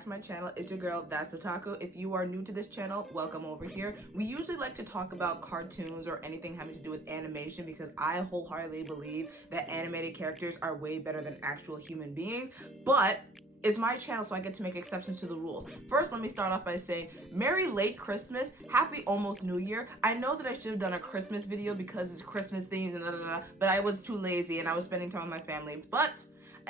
To my channel. It's your girl, That's the Taco. If you are new to this channel, welcome over here. We usually like to talk about cartoons or anything having to do with animation because I wholeheartedly believe that animated characters are way better than actual human beings, but it's my channel, so I get to make exceptions to the rules. First, let me start off by saying Merry late Christmas, Happy almost New Year. I know that I should have done a Christmas video because it's Christmas themed and but I was too lazy and I was spending time with my family. But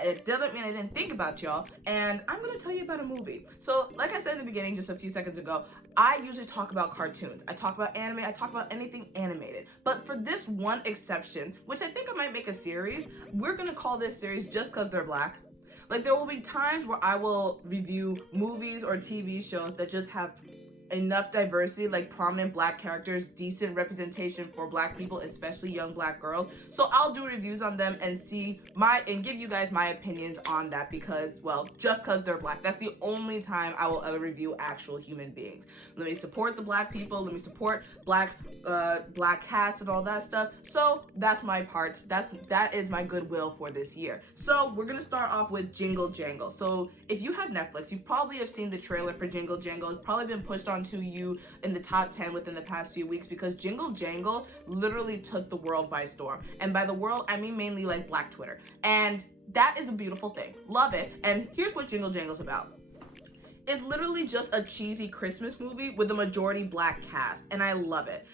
it doesn't mean I didn't think about y'all, and I'm gonna tell you about a movie. So, like I said in the beginning just a few seconds ago, I usually talk about cartoons. I talk about anime, I talk about anything animated. But for this one exception, which I think I might make a series, we're gonna call this series Just Cause They're Black. Like, there will be times where I will review movies or TV shows that just have enough diversity, like prominent black characters, decent representation for black people, especially young black girls. So I'll do reviews on them and give you guys my opinions on that because, well, just because they're black. That's the only time I will ever review actual human beings. Let me support the black people, let me support black cast and all that stuff. So that's my part. That is my goodwill for this year. So we're gonna start off with Jingle Jangle. So if you have Netflix, you probably have seen the trailer for Jingle Jangle. It's probably been pushed on to you in the top 10 within the past few weeks because Jingle Jangle literally took the world by storm. And by the world, I mean mainly like Black Twitter. And that is a beautiful thing. Love it. And here's what Jingle Jangle's about. It's literally just a cheesy Christmas movie with a majority black cast, and I love it.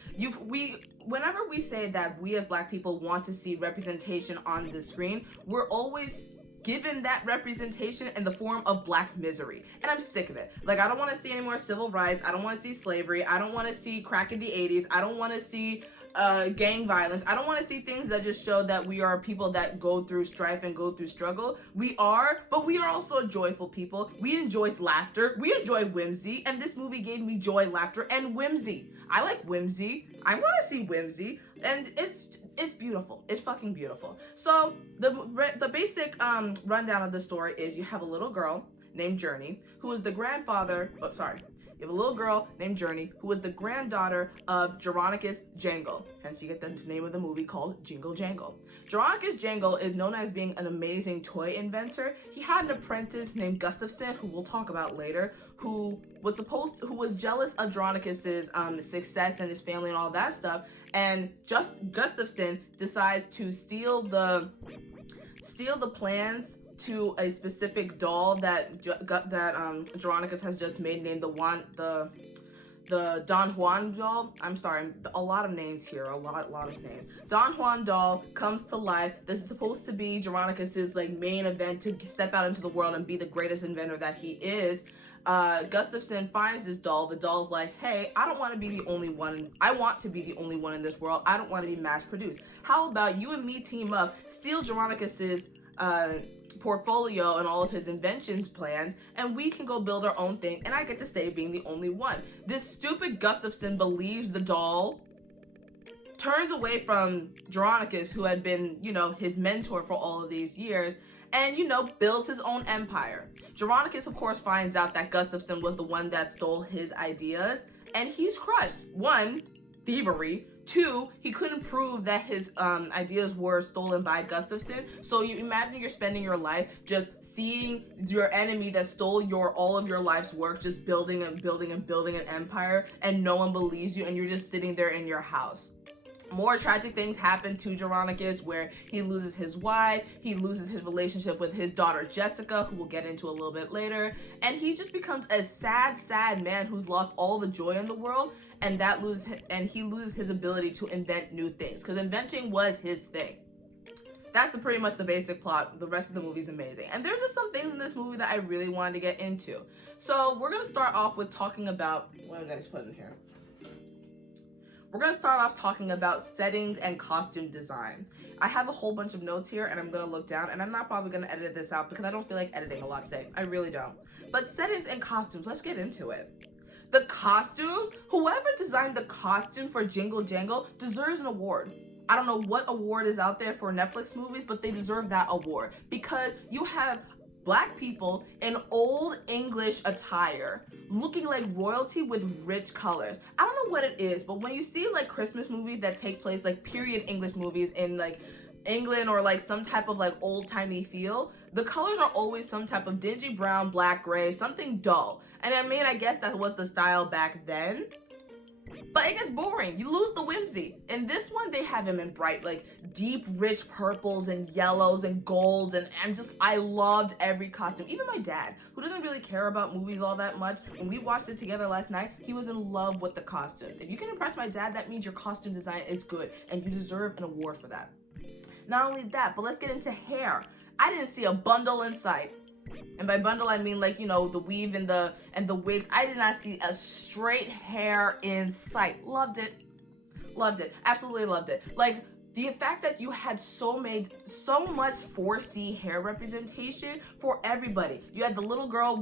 Whenever we say that we as black people want to see representation on the screen, we're always given that representation in the form of black misery, and I'm sick of it. Like, I don't want to see any more civil rights. I don't want to see slavery. I don't want to see crack in the 80s. I don't want to see gang violence. I don't want to see things that just show that we are people that go through strife and go through struggle. We are, but we are also a joyful people. We enjoy laughter. We enjoy whimsy, and this movie gave me joy, laughter, and whimsy. I like whimsy. I want to see whimsy, and it's beautiful. It's fucking beautiful. So the basic rundown of the story is you have a little girl named Journey who is the granddaughter of Jeronicus Jangle. Hence you get the name of the movie called Jingle Jangle. Jeronicus Jangle is known as being an amazing toy inventor. He had an apprentice named Gustafson, who we'll talk about later, who was jealous of Jeronicus's success and his family and all that stuff. And Gustafson decides to steal the plans to a specific doll that Jeronicus has just made, named the Don Juan doll. I'm sorry, a lot of names here, a lot of names. Don Juan doll comes to life. This is supposed to be Jeronicus's main event to step out into the world and be the greatest inventor that he is. Gustafson finds this doll. The doll's like, hey, I don't want to be the only one. I want to be the only one in this world. I don't want to be mass produced. How about you and me team up, steal Jeronicus's portfolio and all of his inventions plans, and we can go build our own thing, and I get to stay being the only one. This stupid Gustafson believes the doll, turns away from Jeronicus, who had been, his mentor for all of these years, and, builds his own empire. Jeronicus, of course, finds out that Gustafson was the one that stole his ideas, and he's crushed. 1, thievery. 2, he couldn't prove that his ideas were stolen by Gustafson. So you imagine you're spending your life just seeing your enemy that stole all of your life's work, just building and building and building an empire, and no one believes you, and you're just sitting there in your house. More tragic things happen to Jeronicus, where he loses his wife, he loses his relationship with his daughter Jessica, who we'll get into a little bit later, and he just becomes a sad man who's lost all the joy in the world, and he loses his ability to invent new things, because inventing was his thing. That's pretty much the basic plot. The rest of the movie's amazing. And there are just some things in this movie that I really wanted to get into. So we're going to start off with talking about, what did I just put in here? We're going to start off talking about settings and costume design. I have a whole bunch of notes here, and I'm going to look down, and I'm not probably going to edit this out because I don't feel like editing a lot today. I really don't. But settings and costumes, let's get into it. The costumes, whoever designed the costume for Jingle Jangle deserves an award. I don't know what award is out there for Netflix movies, but they deserve that award because you have Black people in old English attire, looking like royalty with rich colors. I don't know what it is, but when you see like Christmas movies that take place, like period English movies in like England or like some type of like old-timey feel, the colors are always some type of dingy brown, black, gray, something dull. And I mean, I guess that was the style back then, but it gets boring. You lose the whimsy. In this one, they have him in bright, like deep, rich purples and yellows and golds. And I loved every costume. Even my dad, who doesn't really care about movies all that much, when we watched it together last night, he was in love with the costumes. If you can impress my dad, that means your costume design is good and you deserve an award for that. Not only that, but let's get into hair. I didn't see a bundle in sight. And by bundle, I mean like, you know, the weave and the wigs. I did not see a straight hair in sight. Loved it. Loved it. Absolutely loved it. Like, the fact that you had so much 4C hair representation for everybody. You had the little girl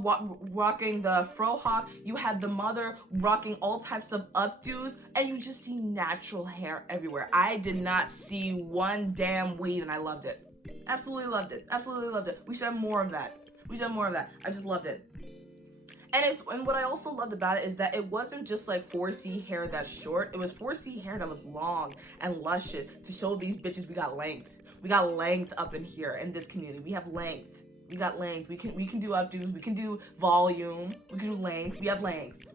rocking the frohawk. You had the mother rocking all types of updos. And you just see natural hair everywhere. I did not see one damn weave, and I loved it. Absolutely loved it. Absolutely loved it. We should have more of that. We should have more of that. I just loved it. And what I also loved about it is that it wasn't just like 4C hair that's short. It was 4C hair that was long and luscious to show these bitches we got length. We got length up in here in this community. We have length. We got length. We can do updos. We can do volume. We can do length. We have length.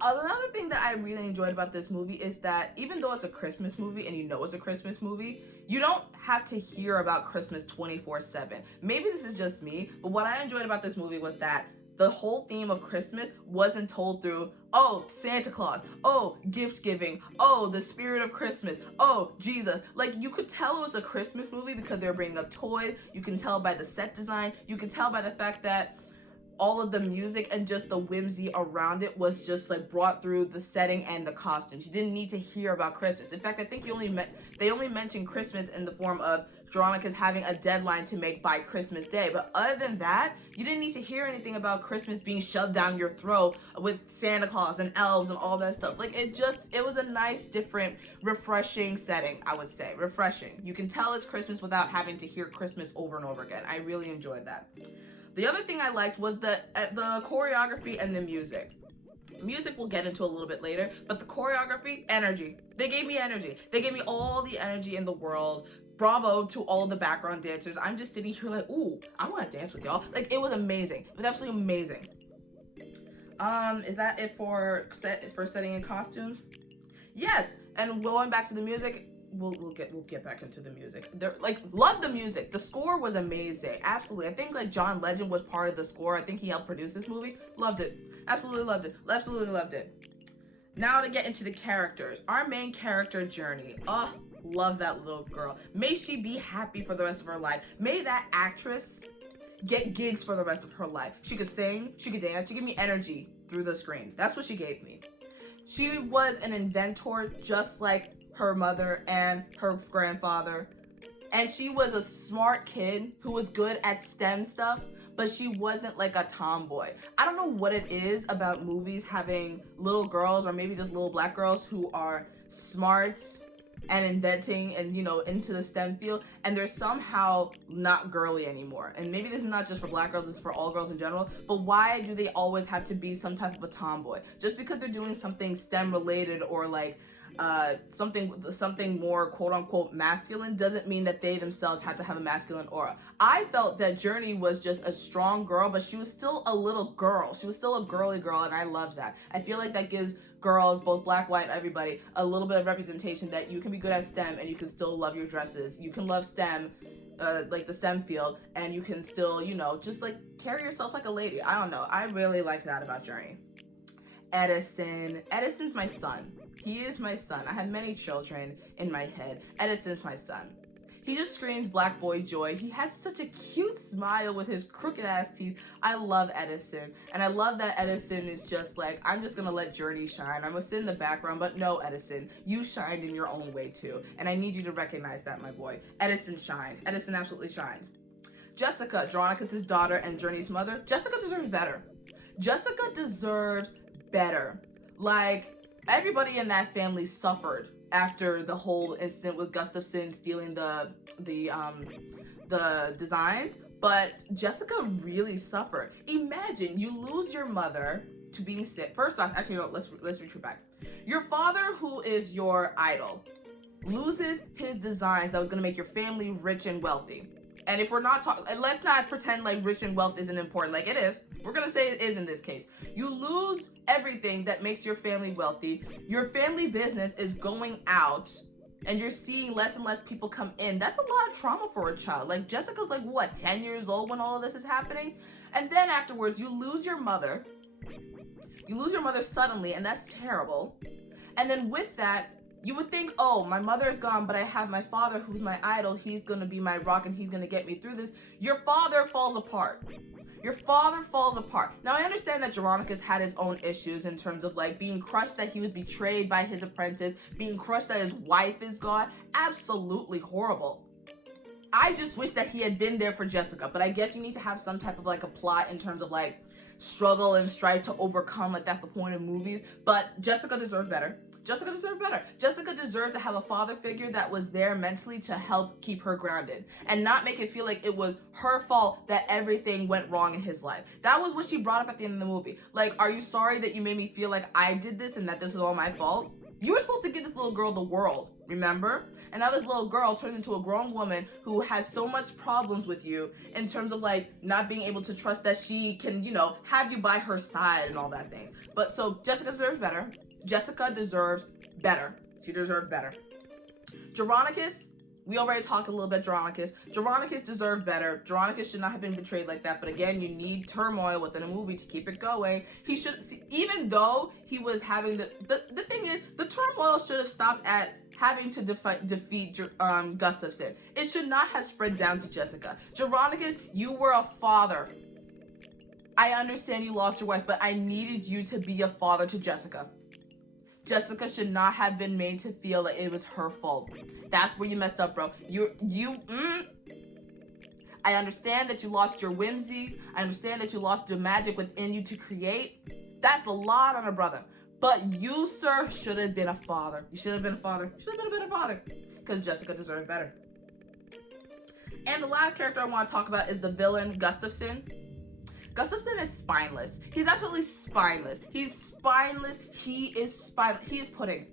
Another thing that I really enjoyed about this movie is that even though it's a Christmas movie and you know it's a Christmas movie, you don't have to hear about Christmas 24/7. Maybe this is just me, but what I enjoyed about this movie was that the whole theme of Christmas wasn't told through, oh, Santa Claus, oh, gift giving, oh, the spirit of Christmas, oh, Jesus. Like, you could tell it was a Christmas movie because they were bringing up toys. You can tell by the set design. You can tell by the fact that all of the music and just the whimsy around it was just like brought through the setting and the costumes. You didn't need to hear about Christmas. In fact, I think they only mentioned Christmas in the form of Veronica's having a deadline to make by Christmas Day. But other than that, you didn't need to hear anything about Christmas being shoved down your throat with Santa Claus and elves and all that stuff. Like, it was a nice, different, refreshing setting, I would say. Refreshing. You can tell it's Christmas without having to hear Christmas over and over again. I really enjoyed that. The other thing I liked was the choreography and the music. Music we'll get into a little bit later, but the choreography, energy. They gave me energy. They gave me all the energy in the world. Bravo to all the background dancers. I'm just sitting here like, ooh, I want to dance with y'all. Like, it was amazing. It was absolutely amazing. Is that it for setting and costumes? Yes. And going back to the music, we'll get back into the music. Love the music. The score was amazing. Absolutely. I think like John Legend was part of the score. I think he helped produce this movie. Loved it. Absolutely loved it. Absolutely loved it. Now to get into the characters. Our main character, Journey. Oh, love that little girl. May she be happy for the rest of her life. May that actress get gigs for the rest of her life. She could sing, she could dance, she gave me energy through the screen. That's what she gave me. She was an inventor just like her mother and her grandfather. And she was a smart kid who was good at STEM stuff, but she wasn't like a tomboy. I don't know what it is about movies having little girls or maybe just little black girls who are smart and inventing and, you know, into the STEM field, and they're somehow not girly anymore. And maybe this is not just for black girls, it's for all girls in general, but why do they always have to be some type of a tomboy? Just because they're doing something STEM related or like something more quote unquote masculine doesn't mean that they themselves have to have a masculine aura. I felt that Journey was just a strong girl, but she was still a little girl. She was still a girly girl, and I loved that. I feel like that gives girls, both black, white, everybody, a little bit of representation that you can be good at STEM and you can still love your dresses. You can love STEM, like the STEM field, and you can still, you know, just like carry yourself like a lady. I don't know. I really liked that about Journey. Edison's my son. He is my son. I have many children in my head. Edison's my son. He just screams black boy joy. He has such a cute smile with his crooked ass teeth. I love Edison. And I love that Edison is just like, I'm just gonna let Journey shine. I'm gonna sit in the background, but no, Edison, you shined in your own way too. And I need you to recognize that, my boy. Edison shined. Edison absolutely shined. Jessica, Veronica's his daughter and Journey's mother. Jessica deserves better. Jessica deserves better. Like, everybody in that family suffered after the whole incident with Gustafson stealing the designs, but Jessica really suffered. Imagine you lose your mother to being sick. First off, actually, no, let's retreat back. Your father, who is your idol, loses his designs that was going to make your family rich and wealthy. And if we're not talking, let's not pretend like rich and wealth isn't important, like it is. We're going to say it is in this case. You lose everything that makes your family wealthy. Your family business is going out and you're seeing less and less people come in. That's a lot of trauma for a child. Like Jessica's like, what, 10 years old when all of this is happening? And then afterwards, you lose your mother. You lose your mother suddenly, and that's terrible. And then with that, you would think, oh, my mother is gone, but I have my father who's my idol. He's going to be my rock and he's going to get me through this. Your father falls apart. Your father falls apart. Now, I understand that Jeronicus had his own issues in terms of like being crushed that he was betrayed by his apprentice, being crushed that his wife is gone. Absolutely horrible. I just wish that he had been there for Jessica, but I guess you need to have some type of like a plot in terms of like struggle and strive to overcome, like that's the point of movies. But Jessica deserved better. Jessica deserved better. Jessica deserved to have a father figure that was there mentally to help keep her grounded and not make it feel like it was her fault that everything went wrong in his life. That was what she brought up at the end of the movie. Like, are you sorry that you made me feel like I did this and that this was all my fault? You were supposed to give this little girl the world, remember? And now this little girl turns into a grown woman who has so much problems with you in terms of like not being able to trust that she can, you know, have you by her side and all that things. But so Jessica deserves better. Jessica deserves better. She deserved better. Jeronicus, we already talked a little bit Jeronicus. Jeronicus deserved better. Jeronicus should not have been betrayed like that. But again, you need turmoil within a movie to keep it going. He should, even though he was having the thing is, the turmoil should have stopped at having to defeat Gustafson. It should not have spread down to Jessica. Jeronicus, you were a father. I understand you lost your wife, but I needed you to be a father to Jessica. Jessica should not have been made to feel that it was her fault. That's where you messed up, bro. I understand that you lost your whimsy. I understand that you lost the magic within you to create. That's a lot on a brother. But you, sir, should have been a father. You should have been a father. You should have been a better father. Because Jessica deserved better. And the last character I want to talk about is the villain, Gustafson. Gustafson is spineless. He's absolutely spineless. He's spineless. He is spineless. He is pudding.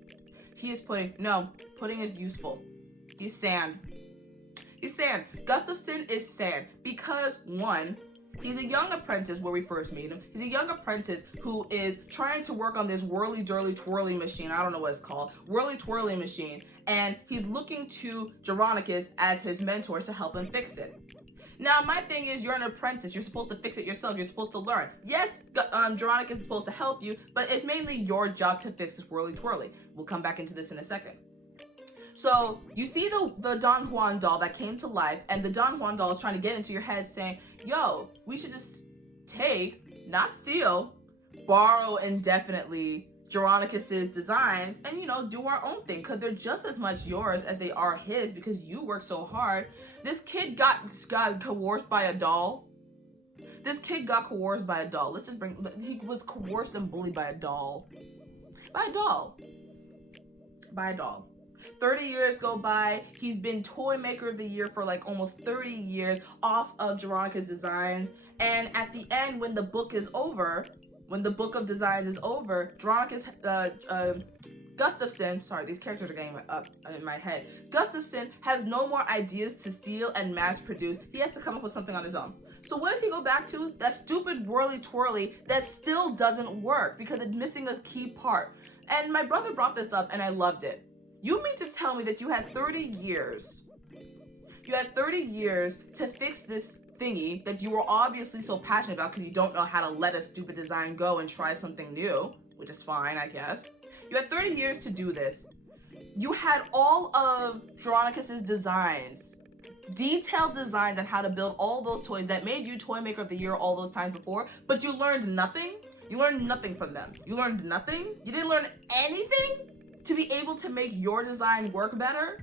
He is pudding. No, pudding is useful. He's sand. He's sand. Gustafson is sand because, one, he's a young apprentice where we first meet him. He's a young apprentice who is trying to work on this whirly-durly-twirly machine. I don't know what it's called. Whirly-twirly machine. And he's looking to Jeronicus as his mentor to help him fix it. Now, my thing is, you're an apprentice. You're supposed to fix it yourself. You're supposed to learn. Yes, Jeronicus is supposed to help you, but it's mainly your job to fix this whirly-twirly. We'll come back into this in a second. So, you see the Don Juan doll that came to life, and the Don Juan doll is trying to get into your head saying, yo, we should just take, not steal, borrow indefinitely Jeronicus's designs and, you know, do our own thing, because they're just as much yours as they are his because you work so hard. This kid got coerced by a doll. This kid got coerced by a doll. He was coerced and bullied by a doll. By a doll. By a doll. 30 years go by. He's been Toy Maker of the Year for like almost 30 years off of Jeronicus designs. And at the end, when the book is over, when the book of designs is over, Gustafson, sorry, these characters are getting up in my head. Gustafson has no more ideas to steal and mass produce. He has to come up with something on his own. So what does he go back to? That stupid whirly-twirly that still doesn't work because it's missing a key part. And my brother brought this up and I loved it. You mean to tell me that you had 30 years. You had 30 years to fix this thingy that you were obviously so passionate about because you don't know how to let a stupid design go and try something new, which is fine, I guess. You had 30 years to do this. You had all of Jeronicus's designs, detailed designs on how to build all those toys that made you Toy Maker of the Year all those times before, but you learned nothing. You learned nothing from them. You learned nothing. You didn't learn anything to be able to make your design work better.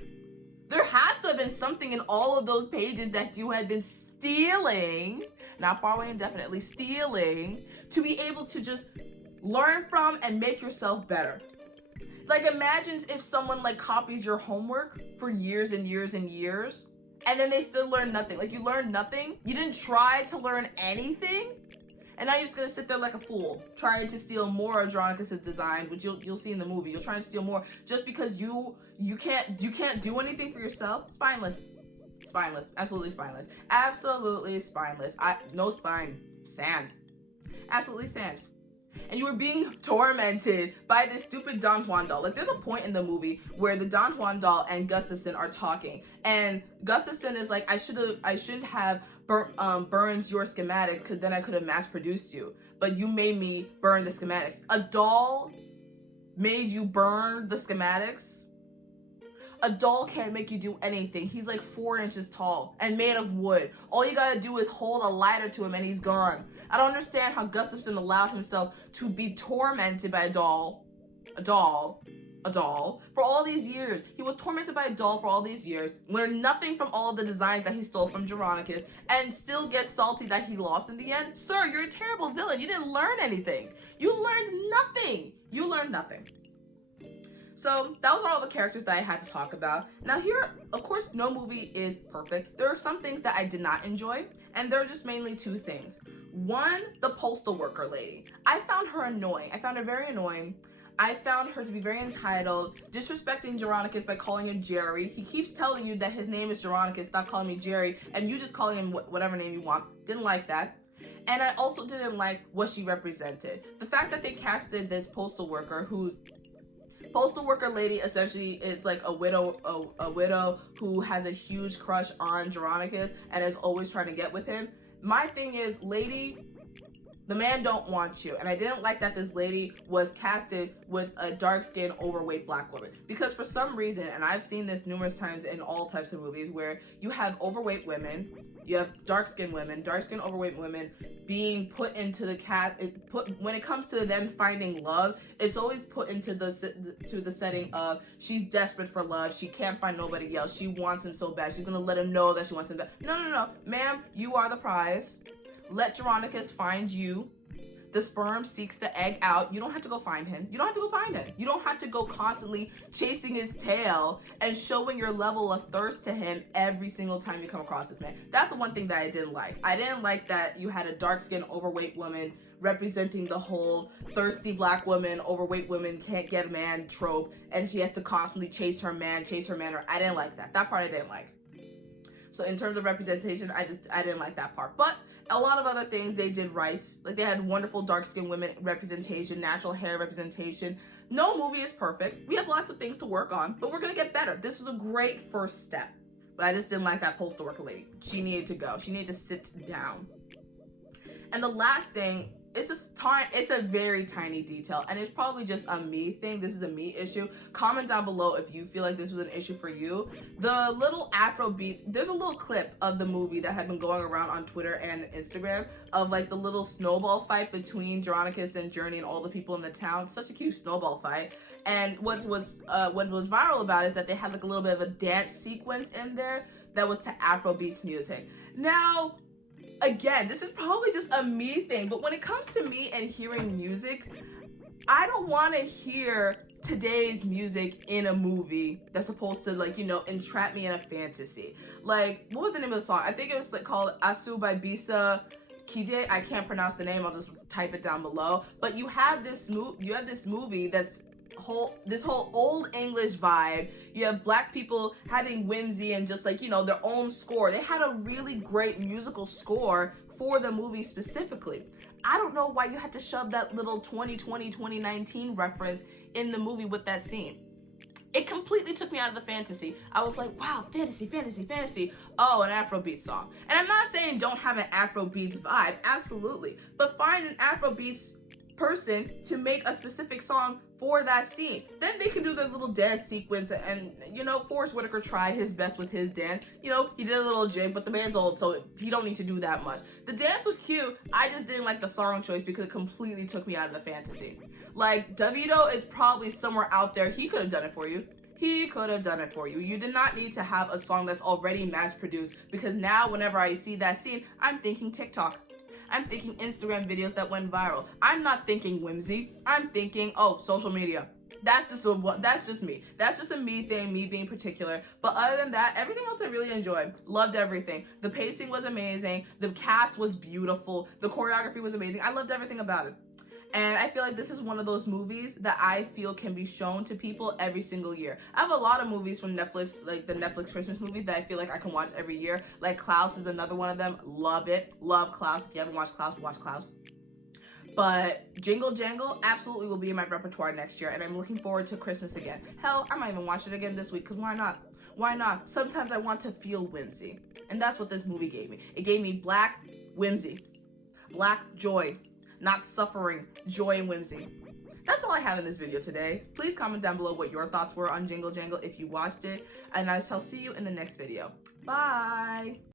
There has to have been something in all of those pages that you had been stealing, not borrowing indefinitely, stealing, to be able to just learn from and make yourself better. Like, imagine if someone like copies your homework for years and years and years, and then they still learn nothing. Like, you learned nothing. You didn't try to learn anything. And now you're just gonna sit there like a fool, trying to steal more of Andronicus's design, which you'll see in the movie. You're trying to steal more just because you can't do anything for yourself. Spineless. Spineless. Absolutely spineless. Absolutely spineless. No spine. Sand. Absolutely sand. And you were being tormented by this stupid Don Juan doll. Like, there's a point in the movie where the Don Juan doll and Gustafson are talking, and Gustafson is like, I shouldn't have burns your schematic, because then I could have mass produced you, but you made me burn the schematics. A doll made you burn the schematics? A doll can't make you do anything. He's like 4 inches tall and made of wood. All you gotta do is hold a lighter to him and he's gone. I don't understand how Gustafson allowed himself to be tormented by a doll for all these years. He was tormented by a doll for all these years, learned nothing from all of the designs that he stole from Andronicus, and still gets salty that he lost in the end. Sir, you're a terrible villain. You didn't learn anything. You learned nothing. You learned nothing. So that was all the characters that I had to talk about. Now here, of course, no movie is perfect. There are some things that I did not enjoy, and there are just mainly 2 things. One, the postal worker lady. I found her annoying. I found her very annoying. I found her to be very entitled, disrespecting Andronicus by calling him Jerry. He keeps telling you that his name is Andronicus, stop calling me Jerry, and you just calling him whatever name you want. Didn't like that. And I also didn't like what she represented. The fact that they casted this postal worker lady essentially is like a widow who has a huge crush on Andronicus and is always trying to get with him. My thing is, lady, the man don't want you. And I didn't like that this lady was casted with a dark-skinned, overweight black woman. Because for some reason, and I've seen this numerous times in all types of movies, where you have overweight women, you have dark-skinned women, dark-skinned, overweight women being put into the when it comes to them finding love, it's always put into the setting of she's desperate for love, she can't find nobody else, she wants him so bad, she's gonna let him know that she wants him bad. No, ma'am, you are the prize. Let Andronicus find you. The sperm seeks the egg out. You don't have to go find him. You don't have to go find him. You don't have to go constantly chasing his tail and showing your level of thirst to him every single time you come across this man. That's the one thing that I didn't like. I didn't like that you had a dark-skinned, overweight woman representing the whole thirsty black woman, overweight woman can't get a man trope, and she has to constantly chase her man, or I didn't like that. That part I didn't like. So in terms of representation, I didn't like that part. But a lot of other things they did right. Like, they had wonderful dark-skinned women representation, natural hair representation. No movie is perfect. We have lots of things to work on, but we're gonna get better. This is a great first step. But I just didn't like that postal worker lady. She needed to go. She needed to sit down. And the last thing, it's a very tiny detail, and it's probably just a me thing. This is a me issue. Comment down below if you feel like this was an issue for you. The little Afro beats, there's a little clip of the movie that had been going around on Twitter and Instagram of like the little snowball fight between Andronicus and Journey and all the people in the town. Such a cute snowball fight. And what was viral about it is that they had like a little bit of a dance sequence in there that was to Afro beats music. Now, again, this is probably just a me thing, but when it comes to me and hearing music, I don't want to hear today's music in a movie that's supposed to, like, you know, entrap me in a fantasy. Like, what was the name of the song? I think it was like called Asu by Bisa Kije. I can't pronounce the name. I'll just type it down below. But you have this movie that's this whole old English vibe. You have black people having whimsy and just, like, you know, their own score. They had a really great musical score for the movie specifically. I don't know why you had to shove that little 2020, 2019 reference in the movie with that scene. It completely took me out of the fantasy. I was like, wow, fantasy. Oh, an Afrobeat song. And I'm not saying don't have an Afrobeats vibe, absolutely. But find an Afrobeats person to make a specific song for that scene. Then they can do their little dance sequence, and, you know, Forrest Whitaker tried his best with his dance. You know, he did a little jig, but the man's old, so he don't need to do that much. The dance was cute. I just didn't like the song choice because it completely took me out of the fantasy. Like, Davido is probably somewhere out there. He could have done it for you. He could have done it for you. You did not need to have a song that's already mass produced, because now whenever I see that scene, I'm thinking TikTok. I'm thinking Instagram videos that went viral. I'm not thinking whimsy. I'm thinking, oh, social media. That's just me. That's just a me thing, me being particular. But other than that, everything else I really enjoyed. Loved everything. The pacing was amazing. The cast was beautiful. The choreography was amazing. I loved everything about it. And I feel like this is one of those movies that I feel can be shown to people every single year. I have a lot of movies from Netflix, like the Netflix Christmas movies, that I feel like I can watch every year. Like Klaus is another one of them. Love it. Love Klaus. If you haven't watched Klaus, watch Klaus. But Jingle Jangle absolutely will be in my repertoire next year, and I'm looking forward to Christmas again. Hell, I might even watch it again this week, because why not? Why not? Sometimes I want to feel whimsy. And that's what this movie gave me. It gave me black whimsy. Black joy. Not suffering, joy and whimsy. That's all I have in this video today. Please comment down below what your thoughts were on Jingle Jangle if you watched it, and I shall see you in the next video. Bye!